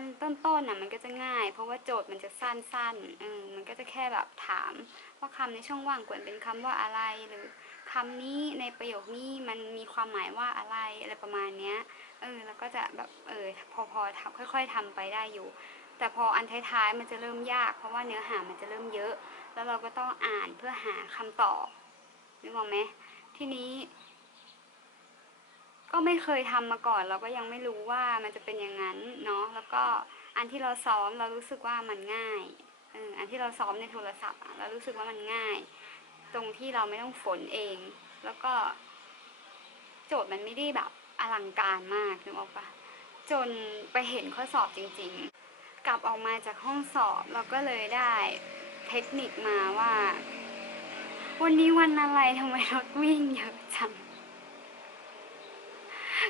นต้นๆน่ะมันก็จะง่าย เพราะว่าโจทย์มันจะสั้นๆออมันก็จะแค่แบบถาม ว่าคำในช่องว่างควรเป็นคำว่าอะไร หรือคำนี้ในประโยคนี้มันมีความหมายว่าอะไรอะไรประมาณเนี้ยเออแล้วก็จะแบบเออพอพอทำค่อย ๆทำไปได้อยู่ แต่พออันท้ายๆมันจะเริ่มยาก เพราะว่าเนื้อหามันจะเริ่มเยอะ แล้วเราก็ต้องอ่านเพื่อหาคำตอบนึกออกไหมทีนี้ ก็ไม่เคยทำมาก่อน เราก็ยังไม่รู้ว่ามันจะเป็นอย่างนั้นเนาะแล้วก็อันที่เราซ้อมเรารู้สึกว่ามันง่ายเอออันที่เราซ้อมในโทรศัพท์เรารู้สึกว่ามันง่าย ตรงที่เราไม่ต้องฝนเอง แล้วก็ โจทย์มันไม่ได้แบบอลังการมากนึกออกปะจนไปเห็นข้อสอบจริง ๆ กลับออกมาจากห้องสอบเราก็เลยได้เทคนิคมาว่า วันนี้วันอะไรทำไมรถวิ่งเยอะจัง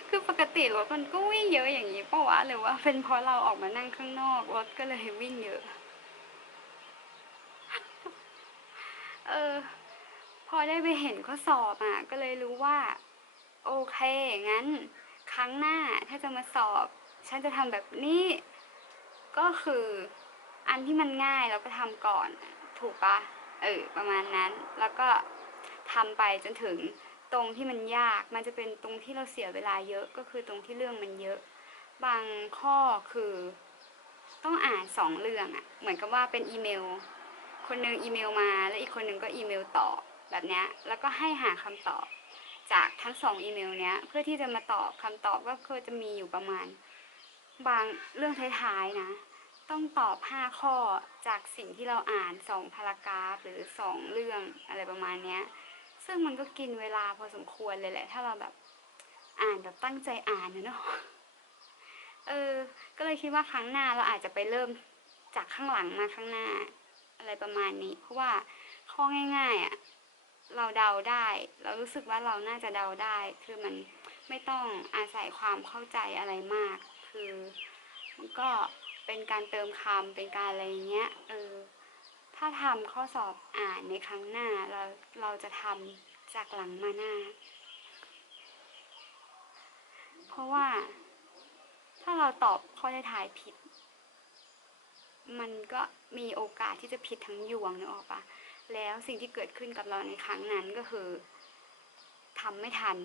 คือปกติรถมันก็วิ่งเยอะอย่างนี้ปะวะหรือว่าเป็นเพราะเราออกมานั่งข้างนอกรถก็เลยวิ่งเยอะ เออ พอได้ไปเห็นข้อสอบอะ ก็เลยรู้ว่า โอเคงั้น ครั้งหน้าถ้าจะมาสอบ ฉันจะทำแบบนี้ ก็คืออันที่มันง่ายเราก็ทำก่อน ถูกปะเออประมาณนั้น แล้วก็ทำไปจนถึง ตรงที่มันยากมันจะเป็นตรงที่เราเสียเวลาเยอะก็คือตรงที่เรื่องมันเยอะ บางข้อคือต้องอ่านสองเรื่องอะเหมือนกับว่าเป็นอีเมล คนหนึงอีเมลมา แล้วอีกคนหนึงก็อีเมลตอบแบบเนี้ยแล้วก็ให้หาคำตอบ จากทั้งสองอีเมลเนี้ยเพื่อที่จะมาตอบคำตอบก็คือจะมีอยู่ประมาณ บางเรื่องท้ายๆนะ ต้องตอบห้าข้อจากสิ่งที่เราอ่านสองพารากราฟหรือสองเรื่องอะไรประมาณเนี้ย ซึ่งมันก็กินเวลาพอสมควรเลยแหละ ถ้าเราแบบอ่านแบบตั้งใจอ่านเนาะเออ ก็เลยคิดว่าครั้งหน้าเราอาจจะไปเริ่มจากข้างหลังมาข้างหน้า อะไรประมาณนี้ เพราะว่าข้อง่าย ๆอะ่ะเราเดาได้ เรารู้สึกว่าเราน่าจะเดาได้ คือมันไม่ต้องอาศัยความเข้าใจอะไรมาก คือมันก็เป็นการเติมคำเป็นการอะไรเงี้ย เออ ถ้าทำข้อสอบอ่านในครั้งหน้าเราเราจะทำจากหลังมาหน้า เพราะว่าถ้าเราตอบข้อท้ายผิด มันก็มีโอกาสที่จะผิดทั้งยวงนึกออกปะแล้วสิ่งที่เกิดขึ้นกับเราในครั้งนั้นก็คือทำไม่ทัน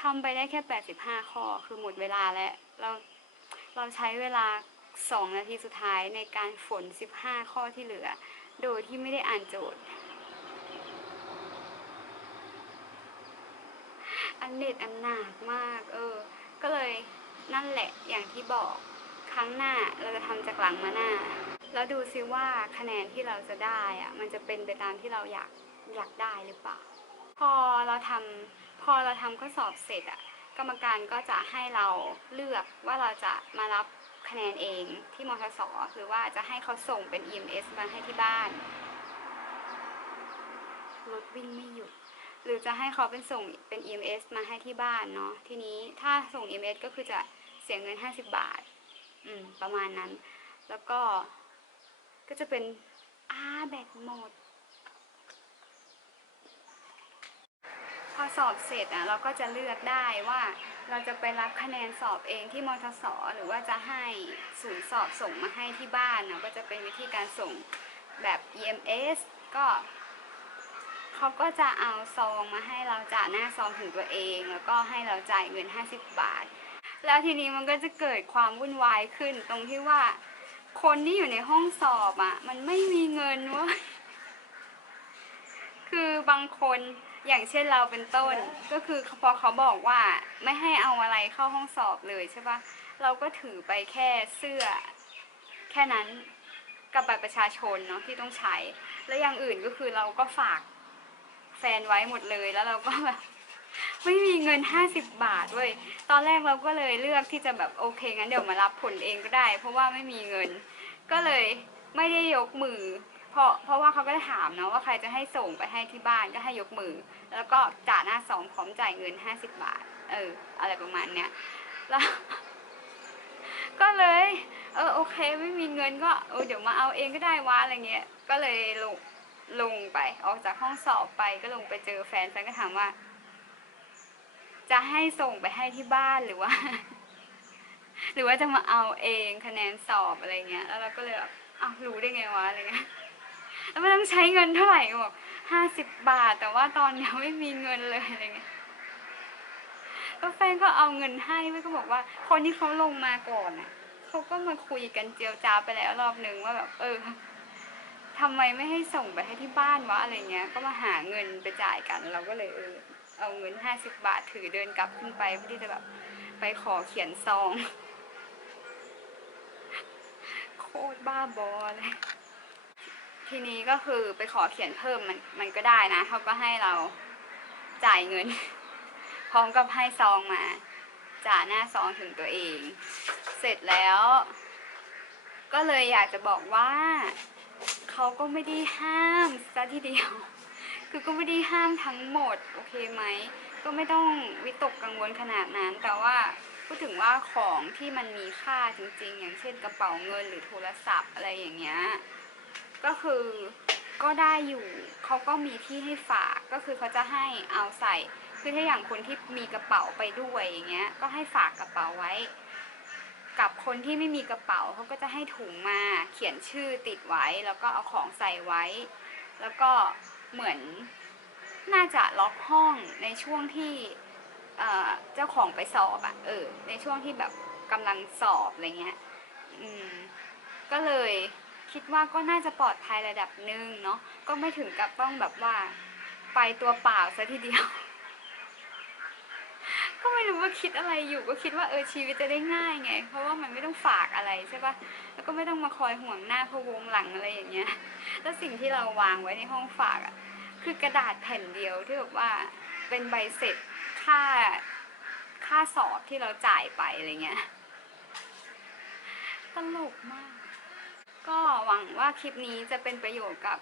ทำไปได้แค่ 85 ข้อ คือหมดเวลาแล้ว เรา เราใช้เวลา 2 นาทีสุดท้ายในการฝน 15 ข้อที่เหลือ โดยที่ไม่ได้อ่านโจทย์ อันเด็ดอันหนักมาก เออ ก็เลยนั่นแหละอย่างที่บอกครั้งหน้าเราจะทำจากหลังมาหน้า แล้วดูซิว่าคะแนนที่เราจะได้อะมันจะเป็นไปตามที่เราอยากอยากได้หรือเปล่า พอเราทำพอเราทำข้อสอบเสร็จอะกรรมการก็จะให้เราเลือกว่าเราจะมารับ คะแนนเองที่มทสหรือว่าจะให้เขาส่งเป็น EMS มาให้ที่บ้านรถวิ่งไม่หยุด หรือจะให้เขาเป็นส่งเป็น EMS มาให้ที่บ้านเนาะทีนี้ถ้าส่ง EMS ก็คือจะเสียเงิน 50 บาท อืม ประมาณนั้น แล้วก็ก็จะเป็นอาแบตหมดพอสอบเสร็จอะเราก็จะเลือกได้ว่า เราจะไปรับคะแนนสอบเองที่มทสหรือว่าจะให้ศูนย์สอบส่งมาให้ที่บ้านเนะก็จะเป็นวิธีการส่งแบบ EMS ก็เขาก็จะเอาซองมาให้เราจ่าหน้าซองถึงตัวเอง แล้วก็ให้เราจ่ายเงิน 50 บาท แล้วทีนี้มันก็จะเกิดความวุ่นวายขึ้น ตรงที่ว่าคนที่อยู่ในห้องสอบอะ มันไม่มีเงินเวะคือบางคน อย่างเช่นเราเป็นต้นก็คือพอเขาบอกว่าไม่ให้เอาอะไรเข้าห้องสอบเลยใช่ปะเราก็ถือไปแค่เสื้อ แค่นั้นกับบัตรประชาชนเนาะที่ต้องใช้ แล้วอย่างอื่นก็คือเราก็ฝากแฟนไว้หมดเลยแล้วเราก็แบบไม่มีเงิน 50 บาทเว้ยตอนแรกเราก็เลยเลือกที่จะแบบโอเคงั้นเดี๋ยวมารับผลเองก็ได้ เพราะว่าไม่มีเงิน ก็เลยไม่ได้ยกมือ เพราะเพราะว่าเขาก็ถามเนาะว่าใครจะให้ส่งไปให้ที่บ้านก็ให้ยกมือ แล้วก็จ่าหน้าซองพร้อมจ่ายเงิน50บาท เออ อะไรประมาณเนี้ยแล้วก็เลย เออโอเคไม่มีเงินก็เออเดี๋ยวมาเอาเองก็ได้วะอะไรเงี้ย ก็เลยลงลงไปออกจากห้องสอบไปก็ลงไปเจอแฟนแฟนก็ถามว่า จะให้ส่งไปให้ที่บ้านหรือว่า หรือว่าจะมาเอาเองคะแนนสอบอะไรเงี้ย แล้วเราก็เลยแบบอ้าวรู้ได้ไงวะอะไรเงี้ยแล้วมันต้องใช้เงินเท่าไหร่บอก ห้าสิบบาท แต่ว่าตอนเนี้ยไม่มีเงินเลยอะไรเงี้ยแล้วแฟนก็เอาเงินให้ไม่ก็บอกว่า คนที่เขาลงมาก่อนน่ะเขาก็มาคุยกันเจียวจ้าวไปแล้วรอบนึงว่าแบบเออทำไมไม่ให้ส่งไปให้ที่บ้านวะอะไรเงี้ย ก็มาหาเงินไปจ่ายกัน เราก็เลยเออเอาเงินห้าสิบบาทถือเดินกลับขึ้นไปเพื่อที่จะแบบไปขอเขียนซอง โคตรบ้าบอเลย ทีนี้ก็คือไปขอเขียนเพิ่มมันมันก็ได้นะเขาก็ให้เราจ่ายเงิน พร้อมกับให้ซองมาจ่าหน้าซองถึงตัวเอง เสร็จแล้ว ก็เลยอยากจะบอกว่าเขาก็ไม่ได้ห้ามซะทีเดียว คือก็ไม่ได้ห้ามทั้งหมด โอเคไหม ก็ไม่ต้องวิตกกังวลขนาดนั้น แต่ว่าพูดถึงว่าของที่มันมีค่าจริงๆ อย่างเช่นกระเป๋าเงินหรือโทรศัพท์อะไรอย่างเงี้ย ก็คือก็ได้อยู่เขาก็มีที่ให้ฝากก็คือเขาจะให้เอาใส่คือถ้าอย่างคนที่มีกระเป๋าไปด้วยอย่างเงี้ย ก็ให้ฝากกระเป๋าไว้ กับคนที่ไม่มีกระเป๋าเขาก็จะให้ถุงมาเขียนชื่อติดไว้ แล้วก็เอาของใส่ไว้ แล้วก็เหมือนน่าจะล็อกห้องในช่วงที่เจ้าของไปสอบอะเออ ในช่วงที่แบบกำลังสอบอะไรเงี้ย อืม ก็เลย คิดว่าก็น่าจะปลอดภัยระดับหนึ่งเนาะก็ไม่ถึงกับต้องแบบว่าไปตัวเปล่าซะทีเดียว ก็ไม่รู้ว่าคิดอะไรอยู่ก็คิดว่าเออชีวิตจะได้ง่ายไง เพราะว่ามันไม่ต้องฝากอะไรใช่ปะแล้วก็ไม่ต้องมาคอยห่วงหน้าพวงหลังอะไรอย่างเงี้ย แล้วสิ่งที่เราวางไว้ในห้องฝากอะคือกระดาษแผ่นเดียวที่แบบว่าเป็นใบเสร็จค่าค่าสอบที่เราจ่ายไปอะไรเงี้ยตลกมาก ก็หวังว่าคลิปนี้จะเป็นประโยชน์กับ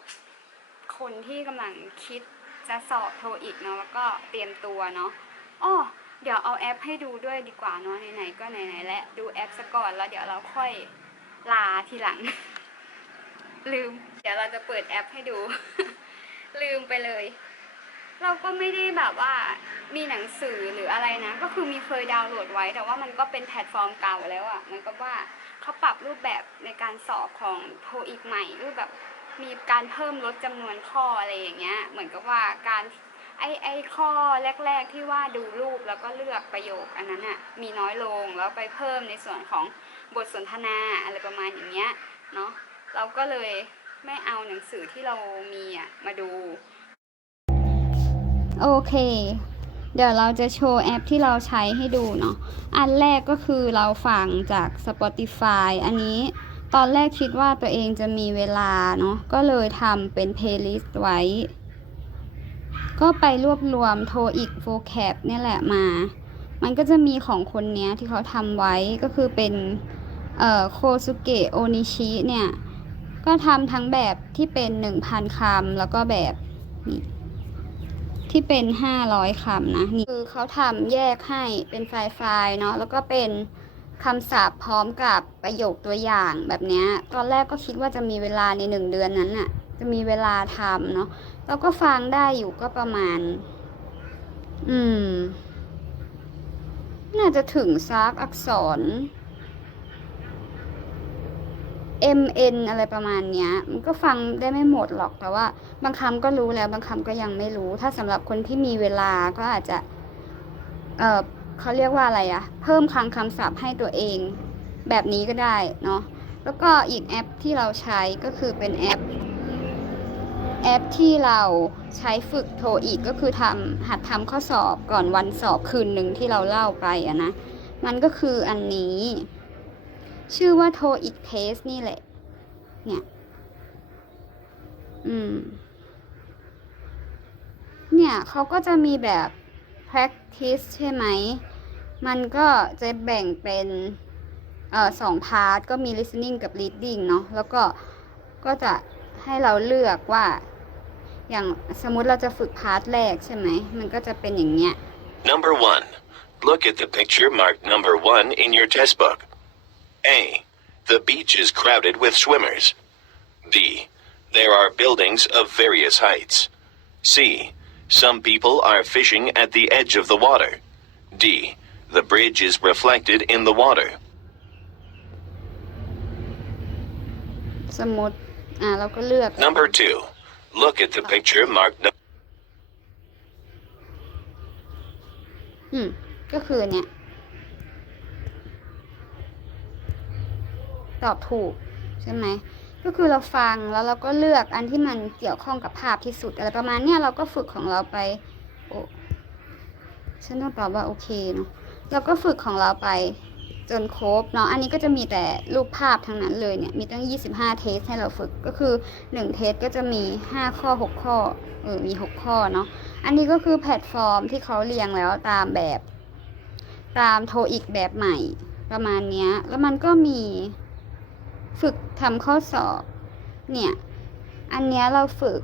คนที่กำลังคิดจะสอบโทอีกเนาะแล้วก็เตรียมตัวเนาะอ้อเดี๋ยวเอาแอปให้ดูด้วยดีกว่าเนาะไหนๆก็ไหนๆและดูแอปซะก่อนแล้วเดี๋ยวเราค่อยลาทีหลัง ลืม เดี๋ยวเราจะเปิดแอปให้ดู ลืมไปเลย เราก็ไม่ได้แบบว่ามีหนังสือหรืออะไรนะ ก็คือมีเคยดาวน์โหลดไว้ แต่ว่ามันก็เป็นแพลตฟอร์มเก่าแล้วอะ่ะ มันก็ว่า เขาปรับรูปแบบในการสอบของโทอีกใหม่ รูปแบบมีการเพิ่มลดจำนวนข้ออะไรอย่างเงี้ย เหมือนกับว่าการไอไอข้อแรก ๆ ที่ว่าดูรูปแล้วก็เลือกประโยคอันนั้นอะ่ะมีน้อยลงแล้วไปเพิ่มในส่วนของบทสนทนาอะไรประมาณอย่างเงี้ยเนาะเราก็เลยไม่เอาหนังสือที่เรามีอะมาดู โอเค เดี๋ยวเราจะโชว์แอปที่เราใช้ให้ดูเนาะ อันแรกก็คือเราฟังจาก Spotify อันนี้ตอนแรกคิดว่าตัวเองจะมีเวลาเนาะ ก็เลยทำเป็นเพลย์ลิสต์ไว้ ก็ไปรวบรวมโทรอีกโฟแคปเนี่ยแหละมา มันก็จะมีของคนเนี้ยที่เขาทำไว้ก็คือเป็นเอ่อโคซุเกะโอนิชิเนี่ย ก็ทำทั้งแบบที่เป็น 1,000คำแล้วก็แบบนี่ ที่เป็น500คำนะนี่คือเขาทำแยกให้เป็นไฟล์ไฟล์เนาะแล้วก็เป็นคำศัพท์พร้อมกับประโยคตัวอย่างแบบนี้ตอนแรกก็คิดว่าจะมีเวลาในหนึ่งเดือนนั้นน่ะ จะมีเวลาทำเนาะแล้วก็ฟังได้อยู่ก็ประมาณ อืม น่าจะถึงซักอักษร M N อะไรประมาณเนี้ย มันก็ฟังได้ไม่หมดหรอกแต่ว่า บางคำก็รู้แล้วบางคำก็ยังไม่รู้ ถ้าสำหรับคนที่มีเวลาก็อาจจะ เออเขาเรียกว่าอะไรอะเพิ่มคลังคำศัพท์ให้ตัวเอง แบบนี้ก็ได้เนาะแล้วก็อีกแอปที่เราใช้ก็คือเป็นแอป แอปที่เราใช้ฝึกโทรอีกก็คือทำหัดทำข้อสอบก่อนวันสอบคืนหนึ่งที่เราเล่าไปอะนะ มันก็คืออันนี้ ชื่อว่าโทอีกเทสนี่แหละ เนี่ย อืม เนี่ยเขาก็จะมีแบบ practice ใช่ไหม มันก็จะแบ่งเป็นเอ่อสองพาร์ทก็มี listening กับ reading เนาะแล้วก็ก็จะให้เราเลือกว่า อย่างสมมุติเราจะฝึกพาร์ทแรกใช่ไหม มันก็จะเป็นอย่างเงี้ย Number 1. Look at the picture marked number 1 in your test book. A. The beach is crowded with swimmers. B. There are buildings of various heights. C. Some people are fishing at the edge of the water. D. The bridge is reflected in the water. สมมติ อ่า เราก็เลือก Number 2. Look at the picture marked nu- อืม ก็คือเนี่ย ตอบถูกใช่ไหมก็คือเราฟังแล้วเราก็เลือกอันที่มันเกี่ยวข้องกับภาพที่สุดอะไรประมาณเนี้ยเราก็ฝึกของเราไปโอ้ฉันต้องตอบว่าโอเคเนาะเราก็ฝึกของเราไปจนครบเนาะอันนี้ก็จะมีแต่รูปภาพทั้งนั้นเลยเนี่ยมีตั้ง 25 เทสให้เราฝึกก็คือ 1 เทสก็จะมี 5 ข้อ 6 ข้อเออมี 6 ข้อเนาะอันนี้ก็คือแพลตฟอร์มที่เขาเรียงแล้วตามแบบ ตามโทอีกแบบใหม่ประมาณเนี้ยแล้วมันก็มี ฝึกทำข้อสอบ เนี่ย อันเนี้ยเราฝึก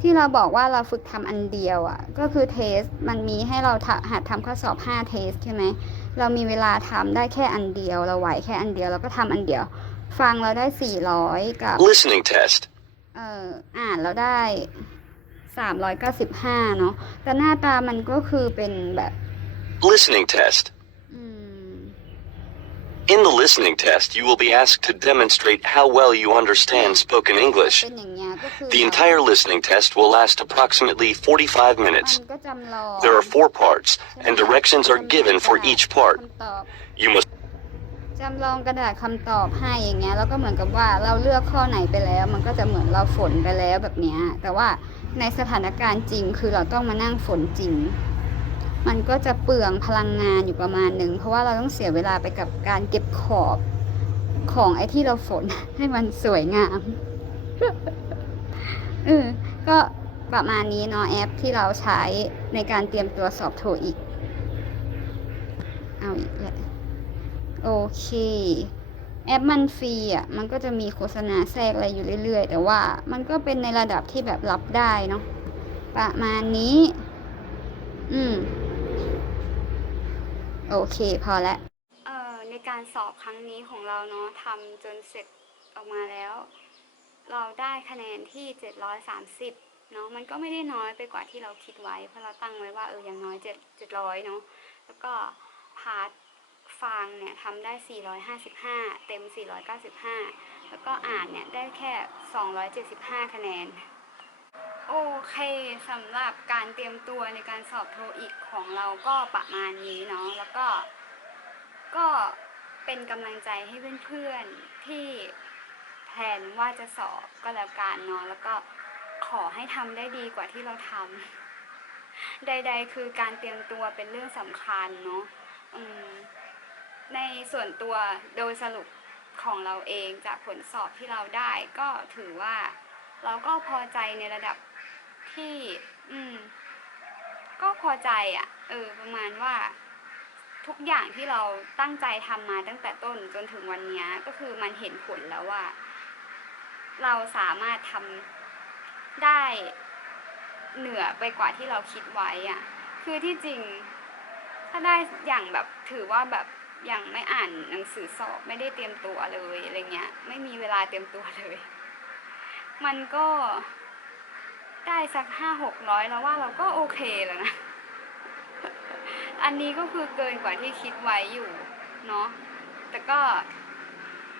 ที่เราบอกว่าเราฝึกทำอันเดียวอะ่ะ ก็คือเทส มันมีให้เราทำหัดทำข้อสอบ 5 เทสใช่ไหม เรามีเวลาทำได้แค่อันเดียว เราไหวแค่อันเดียวเราก็ทำอันเดียว ฟังเราได้ 400 กับ Listening test. เอ่ออ่านแล้วได้ 395 เนาะแต่หน้าตามันก็คือเป็นแบบ Listening test. อืม In the listening test, you will be asked to demonstrate how well you understand spoken English. เป็นอย่างเงี้ยก็คือ The entire listening test will last approximately 45 minutes. มันก็จำลอง There are four parts, and directions are given for each part. คำตอบ You must จำลองกระดาษคำตอบให้อย่างเงี้ย แล้วก็เหมือนกับว่าเราเลือกข้อไหนไปแล้ว มันก็จะเหมือนเราฝนไปแล้วแบบเนี้ย แต่ว่าในสถานการณ์จริงคือเราต้องมานั่งฝนจริง มันก็จะเปลืองพลังงานอยู่ประมาณหนึ่ง เพราะว่าเราต้องเสียเวลาไปกับการเก็บขอบของไอ้ที่เราฝนให้มันสวยงามเออก็ประมาณนี้เนาะแอปที่เราใช้ในการเตรียมตัวสอบโทอีก เอาอีกแล้วโอเค แอปมันฟรีอะ มันก็จะมีโฆษณาแทรกอะไรอยู่เรื่อยๆ แต่ว่ามันก็เป็นในระดับที่แบบรับได้เนาะประมาณนี้ อืม โอเค พอแล้วเอ่อในการสอบครั้งนี้ของเราเนาะทำจนเสร็จออกมาแล้ว เราได้คะแนนที่ 730เนาะมันก็ไม่ได้น้อยไปกว่าที่เราคิดไว้ เพราะเราตั้งไว้ว่าเอออย่างน้อย7 700เนาะแล้วก็พาร์ทฟังเนี่ยทำได้ 455 เต็ม 495 แล้วก็อ่านเนี่ยได้แค่ 275 คะแนน โอเคสำหรับการเตรียมตัวในการสอบโทอีกของเราก็ประมาณนี้เนาะแล้วก็ ก็เป็นกำลังใจให้เพื่อนๆที่แพลนว่าจะสอบก็แล้วกันเนาะแล้วก็ขอให้ทำได้ดีกว่าที่เราทำใด ๆ คือการเตรียมตัวเป็นเรื่องสำคัญเนาะในส่วนตัวโดยสรุปของเราเองจากผลสอบที่เราได้ก็ถือว่าเราก็พอใจในระดับ ที่ อืม ก็พอใจอะ่ะ เออ ประมาณว่า ทุกอย่างที่เราตั้งใจทำมาตั้งแต่ต้นจนถึงวันนี้ก็คือมันเห็นผลแล้วว่า เราสามารถทำได้เหนือไปกว่าที่เราคิดไว้อะคือที่จริง ถ้าได้อย่างแบบถือว่าแบบอย่างไม่อ่านหนังสือสอบไม่ได้เตรียมตัวเลยอะไรเงี้ย ไม่มีเวลาเตรียมตัวเลย มันก็ ได้สักห้าหกร้อยแล้วว่าเราก็โอเคแล้วนะ อันนี้ก็คือเกินกว่าที่คิดไว้อยู่เนาะแต่ก็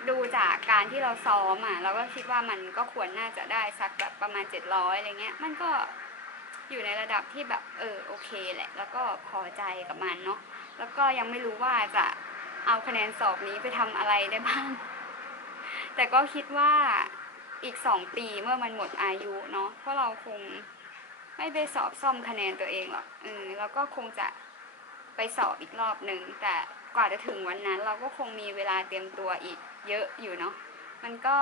ดูจากการที่เราซ้อมอะเราก็คิดว่ามันก็ควรน่าจะได้สักแบบประมาณเจ็ดร้อยอะไรเงี้ย มันก็อยู่ในระดับที่แบบเออโอเคแหละ แล้วก็พอใจกับมันเนาะแล้วก็ยังไม่รู้ว่าจะเอาคะแนนสอบนี้ไปทำอะไรได้บ้าง แต่ก็คิดว่า อีกสองปีเมื่อมันหมดอายุเนาะเพราะเราคงไม่ไปสอบซ่อมคะแนนตัวเองหรอกเออแล้วก็คงจะไปสอบอีกรอบหนึ่งแต่กว่าจะถึงวันนั้น เราก็คงมีเวลาเตรียมตัวอีกเยอะอยู่เนาะมันก็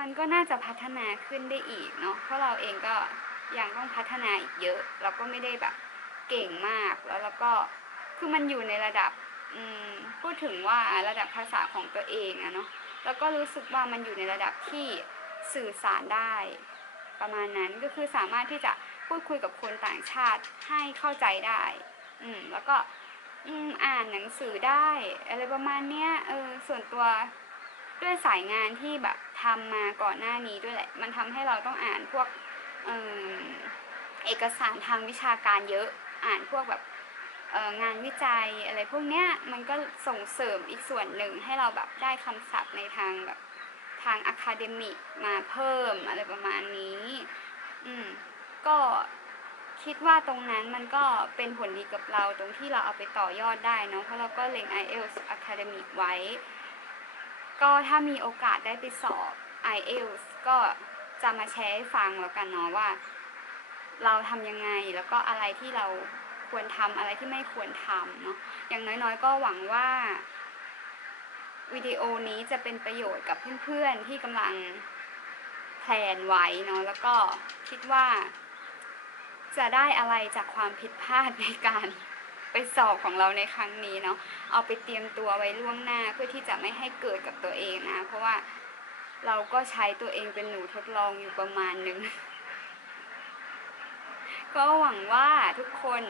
มันก็น่าจะพัฒนาขึ้นได้อีกเนาะเพราะเราเองก็ยังต้องพัฒนาอีกเยอะ เราก็ไม่ได้แบบเก่งมากแล้วเราก็คือมันอยู่ในระดับพูดถึงว่าระดับภาษาของตัวเองอะเนาะ แล้วก็รู้สึกว่ามันอยู่ในระดับที่สื่อสารได้ ประมาณนั้นก็คือสามารถที่จะพูดคุยกับคนต่างชาติให้เข้าใจได้ อืมแล้วก็อืมอ่านหนังสือได้ อะไรประมาณเนี้ยเออส่วนตัวด้วยสายงานที่แบบทำมาก่อนหน้านี้ด้วยแหละ มันทำให้เราต้องอ่านพวกเอิ่มเอกสารทางวิชาการเยอะ อ่านพวกแบบ งานวิจัยอะไรพวกเนี้ยมันก็ส่งเสริมอีกส่วนหนึ่งให้เราแบบได้คำศัพท์ในทางแบบทางอะคาเดมิกมาเพิ่มอะไรประมาณนี้ อืม ก็คิดว่าตรงนั้นมันก็เป็นผลดีกับเราตรงที่เราเอาไปต่อยอดได้เนาะเพราะเราก็เล็ง IELTS Academic ไว้ ก็ถ้ามีโอกาสได้ไปสอบ IELTS ก็จะมาแชร์ให้ฟังแล้วกันเนาะว่า เราทำยังไงแล้วก็อะไรที่เรา ควรทำอะไรที่ไม่ควรทำเนาะอย่างน้อยๆ ก็หวังว่าวิดีโอนี้จะเป็นประโยชน์กับเพื่อนๆที่กำลังแพลนไว้เนาะแล้วก็คิดว่า จะได้อะไรจากความผิดพลาดในการไปสอบของเราในครั้งนี้เนาะเอาไปเตรียมตัวไว้ล่วงหน้าเพื่อที่จะไม่ให้เกิดกับตัวเองนะ เพราะว่าเราก็ใช้ตัวเองเป็นหนูทดลองอยู่ประมาณหนึ่งก็หวังว่าทุกคน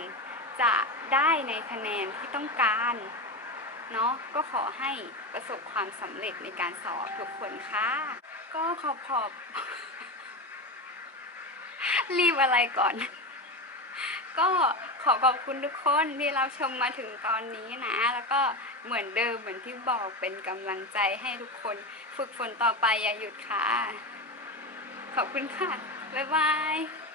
จะได้ในคะแนนที่ต้องการเนาะก็ขอให้ประสบความสำเร็จในการสอบทุกคนค่ะ ก็ขอบขอบ รีบอะไรก่อน ก็ขอขอบคุณทุกคนที่เราชมมาถึงตอนนี้นะ แล้วก็เหมือนเดิมเหมือนที่บอกเป็นกำลังใจให้ทุกคนฝึกฝนต่อไปอย่าหยุดค่ะ ขอบคุณค่ะ บ๊ายบาย